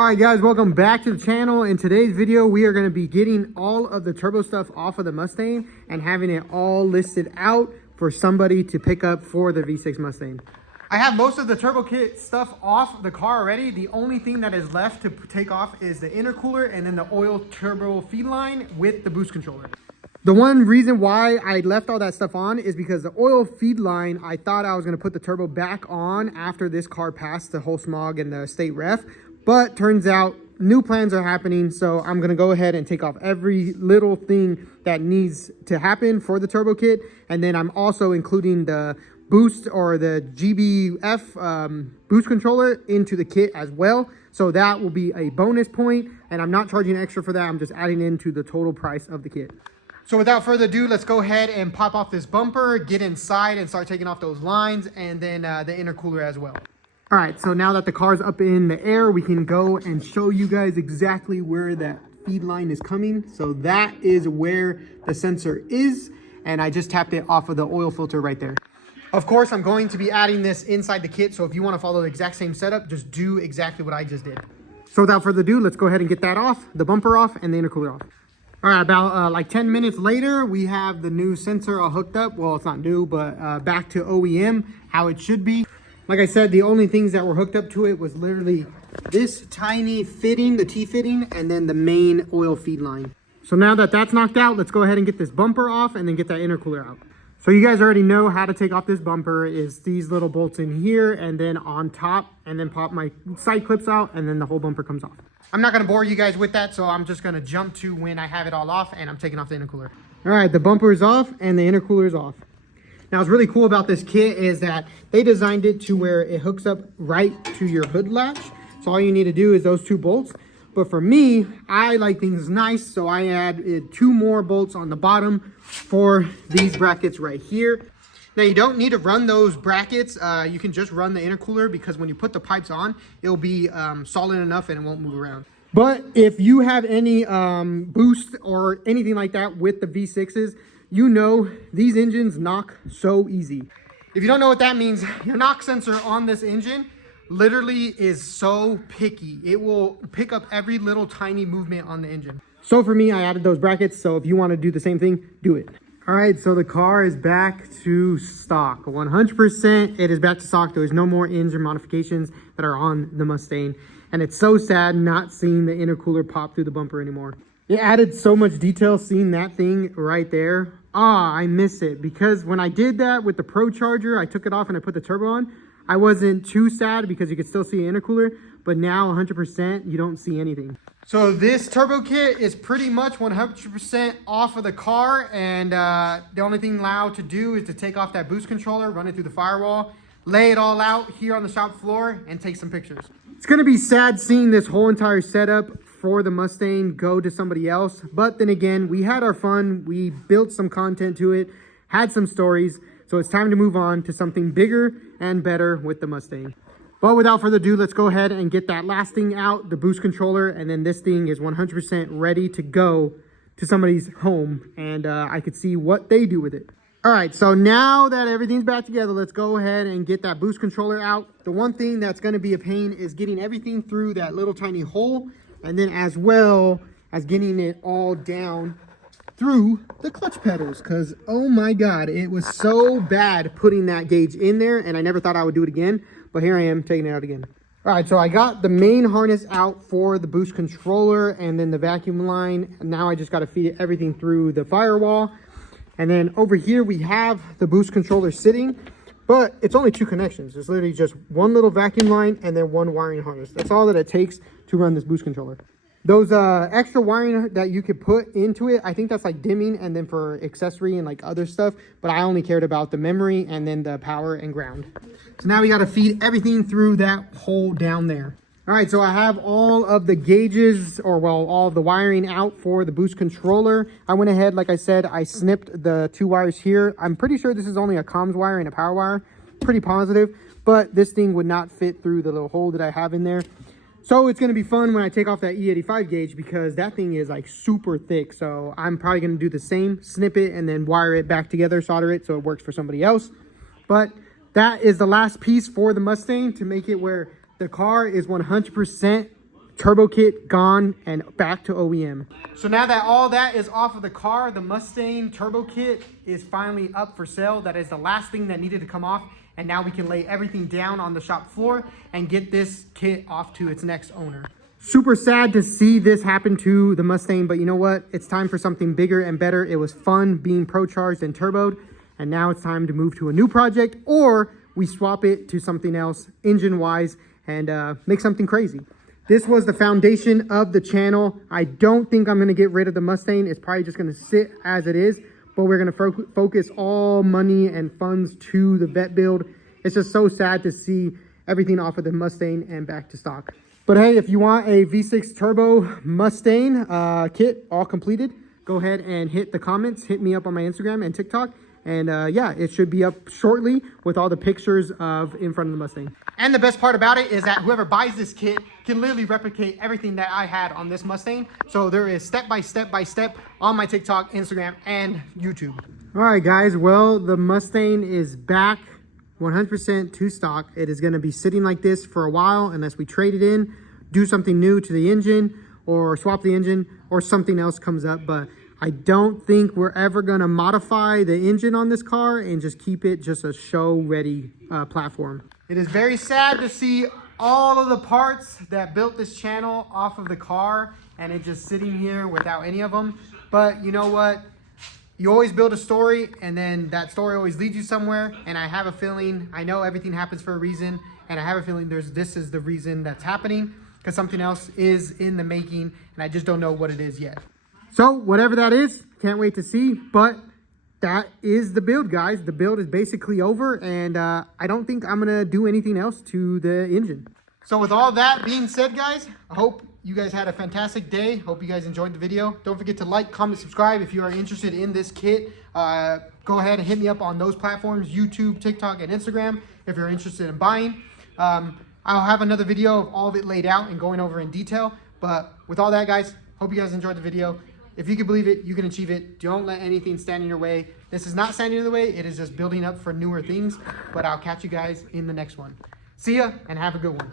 All right guys, welcome back to the channel. In today's video we are going to be getting all of the turbo stuff off of the Mustang and having it all listed out for somebody to pick up for the V6 Mustang. I have most of the turbo kit stuff off the car already. The only thing that is left to take off is the intercooler and then the oil turbo feed line with the boost controller. The one reason why I left all that stuff on is because the oil feed line, I thought I was going to put the turbo back on after this car passed the whole smog and the state ref. But turns out new plans are happening, so I'm going to go ahead and take off every little thing that needs to happen for the turbo kit. And then I'm also including the boost or the GBF boost controller into the kit as well. So that will be a bonus point, and I'm not charging extra for that. I'm just adding into the total price of the kit. So without further ado, let's go ahead and pop off this bumper, get inside and start taking off those lines, and then the intercooler as well. All right, so now that the car's up in the air, we can go and show you guys exactly where that feed line is coming. So that is where the sensor is, and I just tapped it off of the oil filter right there. Of course, I'm going to be adding this inside the kit, so if you want to follow the exact same setup, just do exactly what I just did. So without further ado, let's go ahead and get that off, the bumper off, and the intercooler off. All right, about like 10 minutes later, we have the new sensor all hooked up. Well, it's not new, but back to OEM, how it should be. Like I said, the only things that were hooked up to it was literally this tiny fitting, the T-fitting, and then the main oil feed line. So now that that's knocked out, let's go ahead and get this bumper off and then get that intercooler out. So you guys already know how to take off this bumper. Is these little bolts in here and then on top, and then pop my side clips out, and then the whole bumper comes off. I'm not going to bore you guys with that, so I'm just going to jump to when I have it all off and I'm taking off the intercooler. All right, the bumper is off and the intercooler is off. Now, what's really cool about this kit is that they designed it to where it hooks up right to your hood latch. So all you need to do is those two bolts. But for me, I like things nice, so I added two more bolts on the bottom for these brackets right here. Now, you don't need to run those brackets. You can just run the intercooler, because when you put the pipes on, it'll be solid enough and it won't move around. But if you have any boost or anything like that with the V6s, you know these engines knock so easy. If you don't know what that means, your knock sensor on this engine literally is so picky. It will pick up every little tiny movement on the engine. So for me, I added those brackets. So if you want to do the same thing, do it. All right, so the car is back to stock. 100% it is back to stock. There's no more engine modifications that are on the Mustang. And it's so sad not seeing the intercooler pop through the bumper anymore. It added so much detail seeing that thing right there. I miss it, because when I did that with the Pro Charger, I took it off and I put the turbo on. I wasn't too sad because you could still see an intercooler, but now 100% you don't see anything. So this turbo kit is pretty much 100% off of the car, and the only thing allowed to do is to take off that boost controller, run it through the firewall, lay it all out here on the shop floor, and take some pictures. It's gonna be sad seeing this whole entire setup for the Mustang go to somebody else, but then again, we had our fun, we built some content to it, had some stories, so it's time to move on to something bigger and better with the Mustang. But without further ado, let's go ahead and get that last thing out, the boost controller, and then this thing is 100% ready to go to somebody's home, and I could see what they do with it. All right, so now that everything's back together, let's go ahead and get that boost controller out. The one thing that's gonna be a pain is getting everything through that little tiny hole, and then as well as getting it all down through the clutch pedals, because oh my god, it was so bad putting that gauge in there, and I never thought I would do it again, but here I am taking it out again. All right, so I got the main harness out for the boost controller and then the vacuum line. Now I just got to feed everything through the firewall, and then over here we have the boost controller sitting, but it's only two connections. It's literally just one little vacuum line and then one wiring harness. That's all that it takes to run this boost controller. Those extra wiring that you could put into it, I think that's like dimming and then for accessory and like other stuff, but I only cared about the memory and then the power and ground. So now we got to feed everything through that hole down there. All right, so I have all of the gauges, or well, all of the wiring out for the boost controller. I went ahead, like I said, I snipped the two wires here. I'm pretty sure this is only a comms wire and a power wire, pretty positive, but this thing would not fit through the little hole that I have in there. So it's going to be fun when I take off that E85 gauge, because that thing is like super thick. So I'm probably going to do the same, snip it and then wire it back together, solder it so it works for somebody else. But that is the last piece for the Mustang to make it where the car is 100% turbo kit gone and back to OEM. So now that all that is off of the car, the Mustang turbo kit is finally up for sale. That is the last thing that needed to come off. And now we can lay everything down on the shop floor and get this kit off to its next owner. Super sad to see this happen to the Mustang, but you know what? It's time for something bigger and better. It was fun being pro-charged and turboed, and now it's time to move to a new project, or we swap it to something else engine-wise and make something crazy. This was the foundation of the channel. I don't think I'm going to get rid of the Mustang. It's probably just going to sit as it is, but we're going to focus all money and funds to the vet build. It's just so sad to see everything off of the Mustang and back to stock. But hey, if you want a V6 Turbo Mustang kit all completed, go ahead and hit the comments. Hit me up on my Instagram and TikTok. And yeah, it should be up shortly with all the pictures of in front of the Mustang. And the best part about it is that whoever buys this kit can literally replicate everything that I had on this Mustang. So there is step by step on my TikTok, Instagram, and YouTube. All right, guys. Well, the Mustang is back 100% to stock. It is going to be sitting like this for a while unless we trade it in, do something new to the engine, or swap the engine, or something else comes up. But I don't think we're ever going to modify the engine on this car and just keep it just a show-ready platform. It is very sad to see all of the parts that built this channel off of the car and it just sitting here without any of them. But you know what? You always build a story, and then that story always leads you somewhere. And I have a feeling, I know everything happens for a reason, and I have a feeling this is the reason that's happening, because something else is in the making, and I just don't know what it is yet. So whatever that is, can't wait to see. But that is the build, guys. The build is basically over, and I don't think I'm gonna do anything else to the engine. So with all that being said, guys, I hope you guys had a fantastic day. Hope you guys enjoyed the video. Don't forget to like, comment, subscribe if you are interested in this kit. Go ahead and hit me up on those platforms, YouTube, TikTok, and Instagram, if you're interested in buying. I'll have another video of all of it laid out and going over in detail. But with all that, guys, hope you guys enjoyed the video. If you can believe it, you can achieve it. Don't let anything stand in your way. This is not standing in the way. It is just building up for newer things. But I'll catch you guys in the next one. See ya, and have a good one.